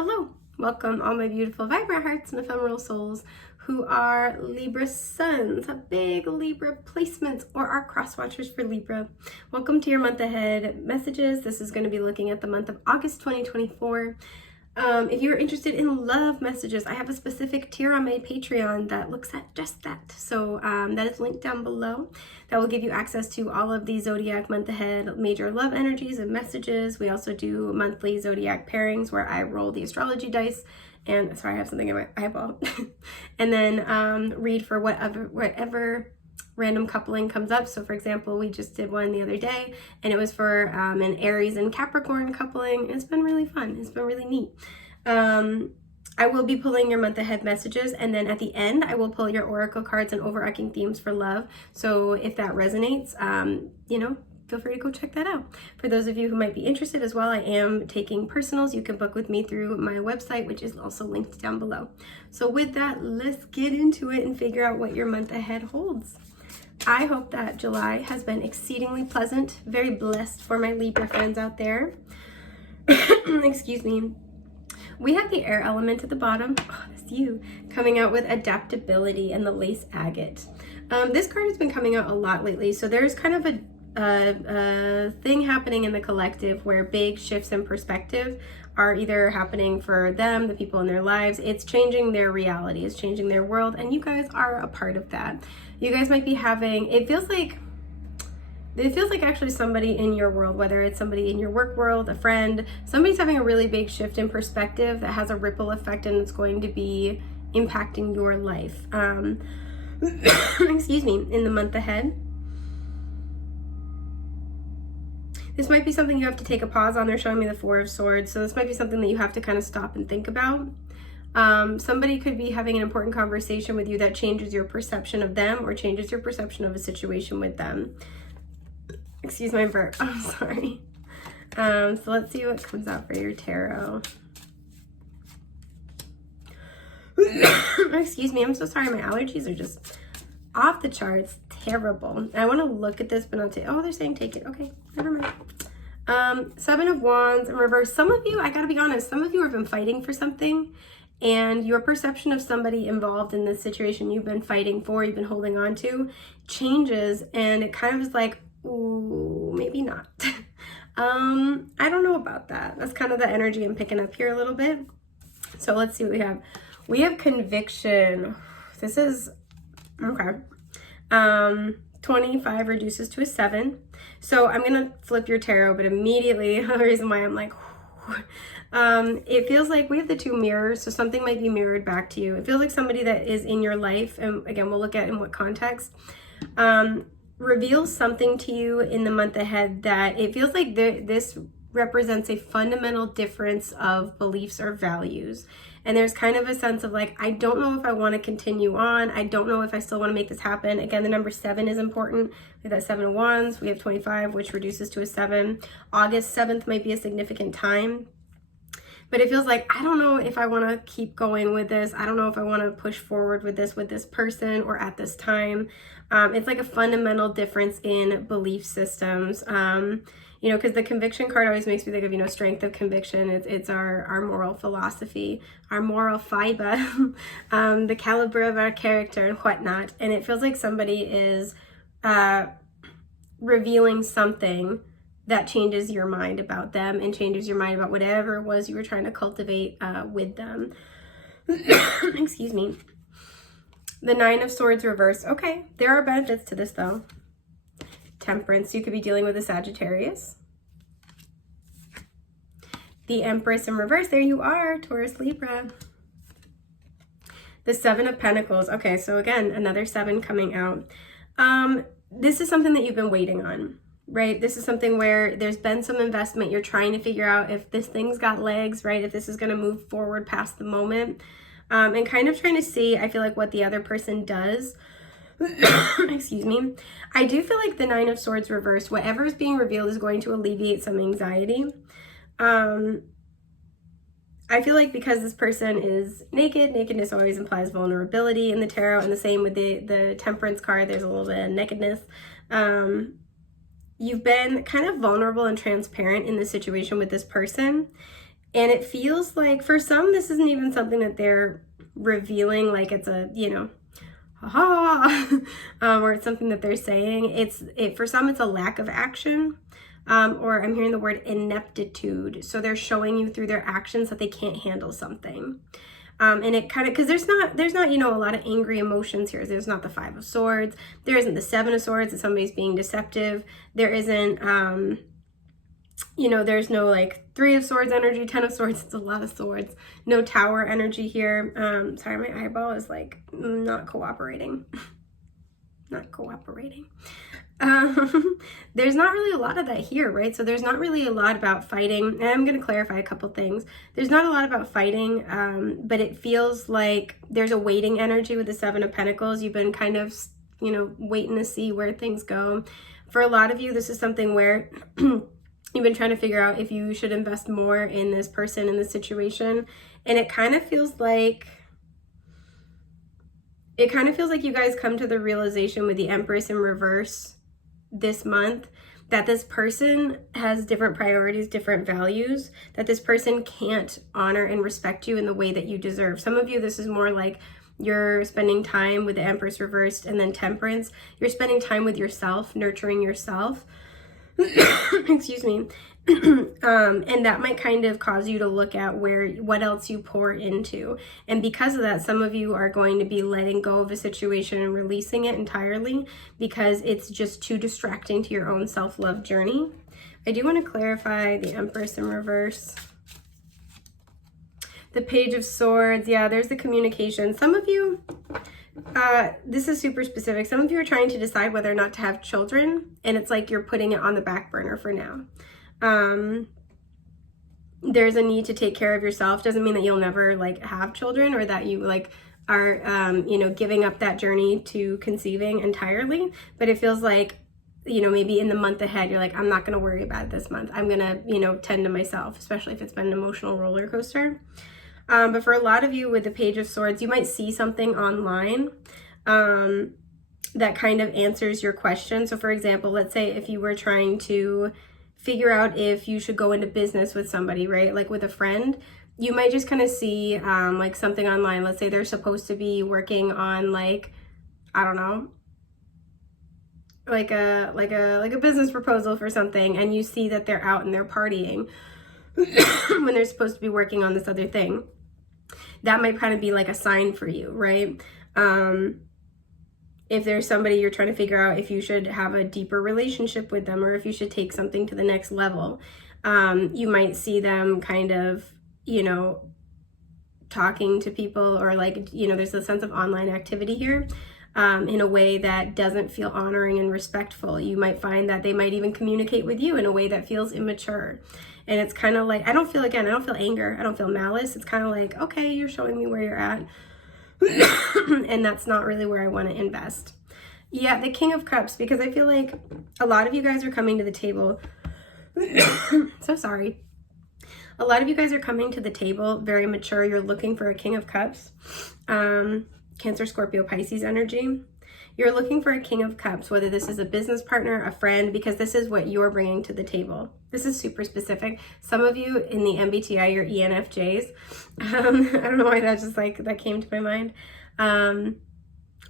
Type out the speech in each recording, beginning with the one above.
Hello, welcome all my beautiful vibrant hearts and ephemeral souls who are Libra suns, big Libra placements, or are cross watchers for Libra. Welcome to your month ahead messages. This is going to be looking at the month of August 2024. If you're interested in love messages, I have a specific tier on my Patreon that looks at just that. So that is linked down below. That will give you access to all of the zodiac month ahead major love energies and messages. We also do monthly zodiac pairings where I roll the astrology dice and, sorry, I have something in my eyeball. And then read for whatever random coupling comes up. So for example, we just did one the other day and it was for an Aries and Capricorn coupling. It's been really fun. It's been really neat. I will be pulling your month ahead messages, and then at the end I will pull your oracle cards and overarching themes for love. So if that resonates, feel free to go check that out. For those of you who might be interested as well, I am taking personals. You can book with me through my website, which is also linked down below. So with that, let's get into it and figure out what your month ahead holds. I hope that July has been exceedingly pleasant, very blessed for my Libra friends out there. Excuse me. We have the air element at the bottom, that's you, coming out with adaptability and the lace agate. This card has been coming out a lot lately, so there's kind of a thing happening in the collective where big shifts in perspective are either happening for them, the people in their lives. It's changing their reality, it's changing their world, and you guys are a part of that. You guys might be having, it feels like actually somebody in your world, whether it's somebody in your work world, a friend, somebody's having a really big shift in perspective that has a ripple effect and it's going to be impacting your life. Excuse me, in the month ahead. This might be something you have to take a pause on. They're showing me the Four of Swords. So this might be something that you have to kind of stop and think about. Somebody could be having an important conversation with you that changes your perception of them or changes your perception of a situation with them. Excuse my burp, I'm sorry. So let's see what comes out for your tarot. Excuse me, I'm so sorry. My allergies are just off the charts. Terrible. I want to look at this, but not take. Oh, they're saying take it. Okay, never mind. Seven of Wands in reverse. Some of you, I gotta be honest, some of you have been fighting for something, and your perception of somebody involved in this situation you've been fighting for, you've been holding on to, changes, and it kind of is like, ooh, maybe not. I don't know about that. That's kind of the energy I'm picking up here a little bit. So let's see what we have. We have conviction. This is, okay. 25 reduces to a 7. So I'm going to flip your tarot, but immediately the reason why I'm like, it feels like we have the two mirrors. So something might be mirrored back to you. It feels like somebody that is in your life. And again, we'll look at in what context, reveals something to you in the month ahead that it feels like this represents a fundamental difference of beliefs or values. And there's kind of a sense of like, I don't know if I want to continue on. I don't know if I still want to make this happen. Again, the number 7 is important. We have that 7 of Wands. We have 25, which reduces to a 7. August 7th might be a significant time. But it feels like, I don't know if I want to keep going with this. I don't know if I want to push forward with this person or at this time. It's like a fundamental difference in belief systems. Because the conviction card always makes me think of, strength of conviction. It's our moral philosophy, our moral fiber, the caliber of our character and whatnot. And it feels like somebody is revealing something that changes your mind about them and changes your mind about whatever it was you were trying to cultivate with them. Excuse me. The 9 of Swords reversed. Okay, there are benefits to this though. Temperance, you could be dealing with a Sagittarius. The Empress in reverse, there you are, Taurus, Libra. The 7 of Pentacles. Okay, so again, another 7 coming out. This is something that you've been waiting on, right? This is something where there's been some investment. You're trying to figure out if this thing's got legs, right? If this is going to move forward past the moment. And kind of trying to see, I feel like, what the other person does. Excuse me. I do feel like the 9 of Swords reversed, whatever is being revealed is going to alleviate some anxiety. I feel like because this person is naked, nakedness always implies vulnerability in the tarot, and the same with the Temperance card, there's a little bit of nakedness. You've been kind of vulnerable and transparent in this situation with this person. And it feels like for some, this isn't even something that they're revealing, like it's a, you know, ha or it's something that they're saying. For some, it's a lack of action. Or I'm hearing the word ineptitude. So they're showing you through their actions that they can't handle something. And it kind of, because there's not, you know, a lot of angry emotions here. There's not the 5 of Swords. There isn't the 7 of Swords that somebody's being deceptive. There isn't, you know, there's no like 3 of Swords energy, 10 of Swords. It's a lot of swords. No Tower energy here. Sorry, my eyeball is like not cooperating. Not cooperating. There's not really a lot of that here, right? So there's not really a lot about fighting. And I'm going to clarify a couple things. There's not a lot about fighting, but it feels like there's a waiting energy with the 7 of Pentacles. You've been kind of, you know, waiting to see where things go. For a lot of you, this is something where you've been trying to figure out if you should invest more in this person, in this situation. And it kind of feels like you guys come to the realization with the Empress in reverse this month that this person has different priorities, different values, that this person can't honor and respect you in the way that you deserve. Some of you, this is more like you're spending time with the Empress reversed, and then Temperance. You're spending time with yourself, nurturing yourself. Excuse me. And that might kind of cause you to look at what else you pour into. And because of that, some of you are going to be letting go of a situation and releasing it entirely because it's just too distracting to your own self-love journey. I do want to clarify the Empress in reverse. The Page of Swords, yeah, there's the communication. Some of you, this is super specific. Some of you are trying to decide whether or not to have children, and it's like you're putting it on the back burner for now. There's a need to take care of yourself. Doesn't mean that you'll never like have children or that you like are, you know, giving up that journey to conceiving entirely. But it feels like, you know, maybe in the month ahead, you're like, I'm not going to worry about it this month. I'm going to, you know, tend to myself, especially if it's been an emotional roller coaster. But for a lot of you with the Page of Swords, you might see something online, that kind of answers your question. So for example, let's say if you were trying to figure out if you should go into business with somebody, right? Like with a friend, you might just kind of see like something online. Let's say they're supposed to be working on like, I don't know, like a business proposal for something, and you see that they're out and they're partying when they're supposed to be working on this other thing. That might kind of be like a sign for you, right? If there's somebody you're trying to figure out if you should have a deeper relationship with them or if you should take something to the next level, you might see them kind of, you know, talking to people, or like, you know, there's a sense of online activity here in a way that doesn't feel honoring and respectful. You might find that they might even communicate with you in a way that feels immature. And it's kind of like, I don't feel anger. I don't feel malice. It's kind of like, okay, you're showing me where you're at. And that's not really where I want to invest. Yeah, the King of Cups, because I feel like a lot of you guys are coming to the table. So sorry. A lot of you guys are coming to the table very mature. You're looking for a King of Cups. Cancer, Scorpio, Pisces energy. You're looking for a King of Cups, whether this is a business partner, a friend, because this is what you're bringing to the table. This is super specific. Some of you in the MBTI, you're ENFJs. I don't know why that just like, that came to my mind.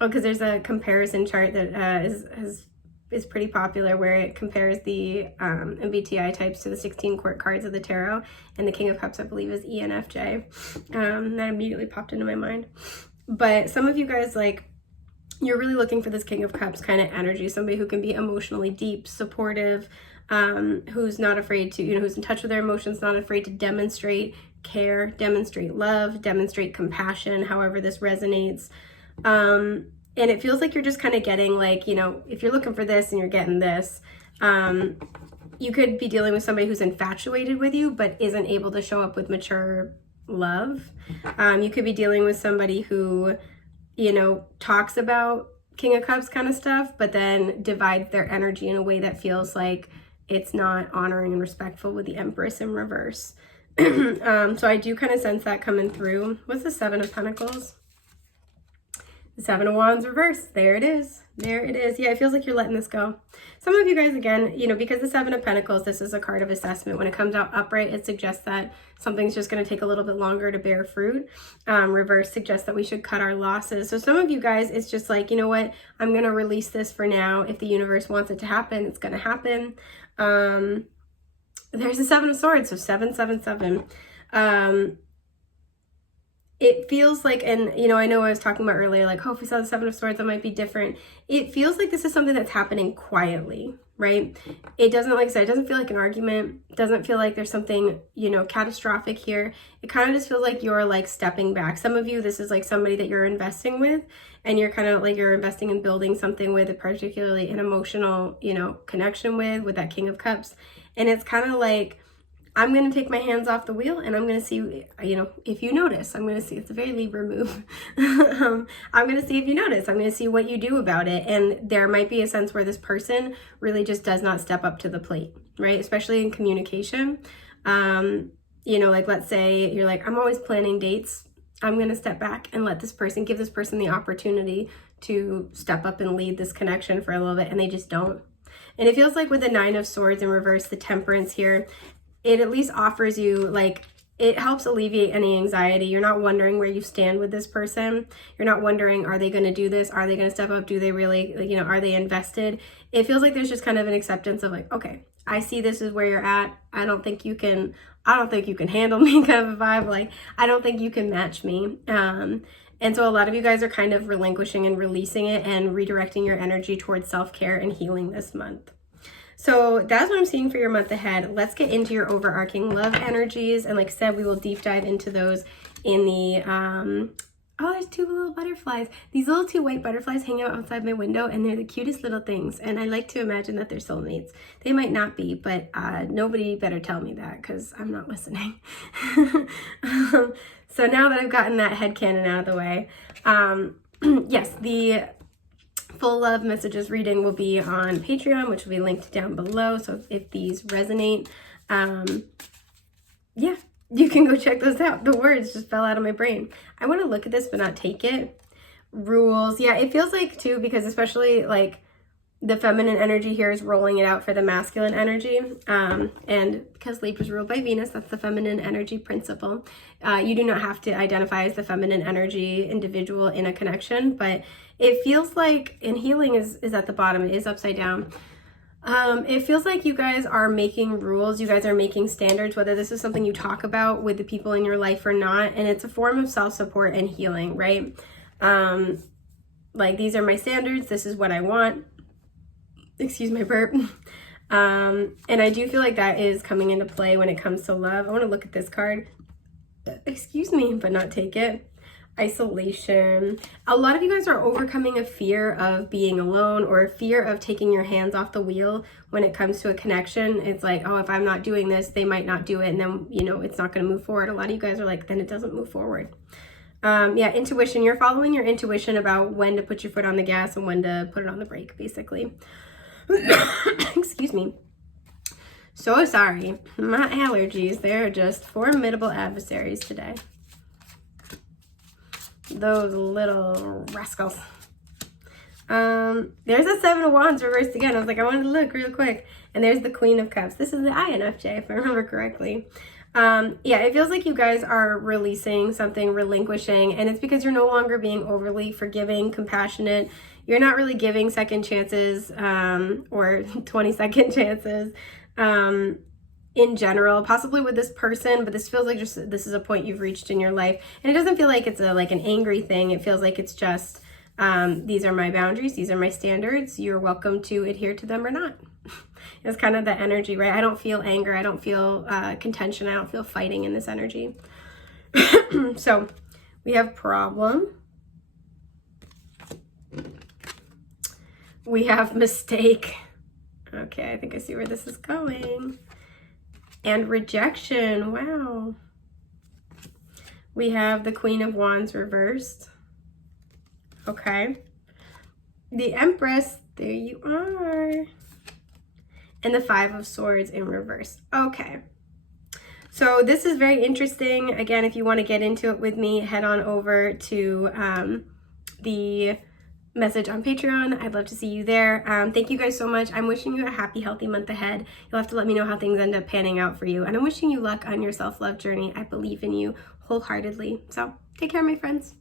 Because there's a comparison chart that is pretty popular where it compares the MBTI types to the 16 court cards of the tarot, and the King of Cups, I believe, is ENFJ. That immediately popped into my mind. But some of you guys, like, you're really looking for this King of Cups kind of energy, somebody who can be emotionally deep, supportive, who's not afraid to, you know, who's in touch with their emotions, not afraid to demonstrate care, demonstrate love, demonstrate compassion, however this resonates. And it feels like you're just kind of getting like, you know, if you're looking for this and you're getting this, you could be dealing with somebody who's infatuated with you, but isn't able to show up with mature love. You could be dealing with somebody who, you know, talks about King of Cups kind of stuff, but then divides their energy in a way that feels like it's not honoring and respectful with the Empress in reverse. So I do kind of sense that coming through. What's the 7 of Pentacles? The Seven of Wands reversed. There it is. There it is. Yeah, it feels like you're letting this go. Some of you guys, again, you know, because the Seven of Pentacles, this is a card of assessment. When it comes out upright, it suggests that something's just going to take a little bit longer to bear fruit. Reverse suggests that we should cut our losses. So some of you guys, it's just like, you know what? I'm going to release this for now. If the universe wants it to happen, it's going to happen. There's the Seven of Swords. So 777. It feels like, and you know, I know I was talking about earlier, like, oh, if we saw the Seven of Swords, that might be different. It feels like this is something that's happening quietly, right? It doesn't, like I said, it doesn't feel like an argument. It doesn't feel like there's something, you know, catastrophic here. It kind of just feels like you're like stepping back. Some of you, this is like somebody that you're investing with, and you're kind of like, you're investing in building something with, particularly an emotional, you know, connection with that King of Cups. And it's kind of like, I'm going to take my hands off the wheel and I'm going to see, you know, if you notice. I'm going to see, it's a very Libra move. I'm going to see if you notice. I'm going to see what you do about it. And there might be a sense where this person really just does not step up to the plate, right? Especially in communication. You know, like, let's say you're like, I'm always planning dates. I'm going to step back and let this person, give this person the opportunity to step up and lead this connection for a little bit, and they just don't. And it feels like with the Nine of Swords in reverse, the Temperance here, it at least offers you, like, it helps alleviate any anxiety. You're not wondering where you stand with this person. You're not wondering, are they going to do this? Are they going to step up? Do they really, you know, are they invested? It feels like there's just kind of an acceptance of like, okay, I see this is where you're at. I don't think you can handle me kind of a vibe. Like, I don't think you can match me. And so a lot of you guys are kind of relinquishing and releasing it and redirecting your energy towards self-care and healing this month. So that's what I'm seeing for your month ahead. Let's get into your overarching love energies. And like I said, we will deep dive into those in the, oh, there's two little butterflies. These little two white butterflies hang out outside my window, and they're the cutest little things. And I like to imagine that they're soulmates. They might not be, but nobody better tell me that because I'm not listening. So now that I've gotten that headcanon out of the way, yes, the full love messages reading will be on Patreon, which will be linked down below. So if these resonate, yeah, you can go check those out. The words just fell out of my brain. I want to look at this but not take it. Rules. Yeah, it feels like too, because especially like the feminine energy here is rolling it out for the masculine energy. And because Libra is ruled by Venus, that's the feminine energy principle. You do not have to identify as the feminine energy individual in a connection, but it feels like, and healing is at the bottom, it is upside down. It feels like you guys are making rules, you guys are making standards, whether this is something you talk about with the people in your life or not, and it's a form of self-support and healing, right? Like, these are my standards, this is what I want. Excuse my burp. And I do feel like that is coming into play when it comes to love. I want to look at this card. Excuse me, but not take it. Isolation. A lot of you guys are overcoming a fear of being alone or a fear of taking your hands off the wheel when it comes to a connection. It's like, oh, if I'm not doing this, they might not do it, and then, you know, it's not going to move forward. A lot of you guys are like, then it doesn't move forward. Yeah, intuition. You're following your intuition about when to put your foot on the gas and when to put it on the brake, basically. Excuse me. So sorry. My allergies, they're just formidable adversaries today. Those little rascals. There's a Seven of Wands reversed again. I was like, I wanted to look real quick. And there's the Queen of Cups. This is the INFJ, if I remember correctly. Yeah, it feels like you guys are releasing something, relinquishing, and it's because you're no longer being overly forgiving, compassionate. You're not really giving second chances or 20-second chances in general, possibly with this person, but this feels like just this is a point you've reached in your life. And it doesn't feel like it's like an angry thing. It feels like it's just, these are my boundaries, these are my standards. You're welcome to adhere to them or not. It's kind of the energy, right? I don't feel anger. I don't feel contention. I don't feel fighting in this energy. So we have problem. We have mistake. Okay, I think I see where this is going. And rejection. Wow. We have the Queen of Wands reversed. Okay. The Empress. There you are. And the Five of Swords in reverse. Okay. So this is very interesting. Again, if you want to get into it with me, head on over to the message on Patreon. I'd love to see you there. Thank you guys so much. I'm wishing you a happy, healthy month ahead. You'll have to let me know how things end up panning out for you. And I'm wishing you luck on your self-love journey. I believe in you wholeheartedly. So take care, my friends.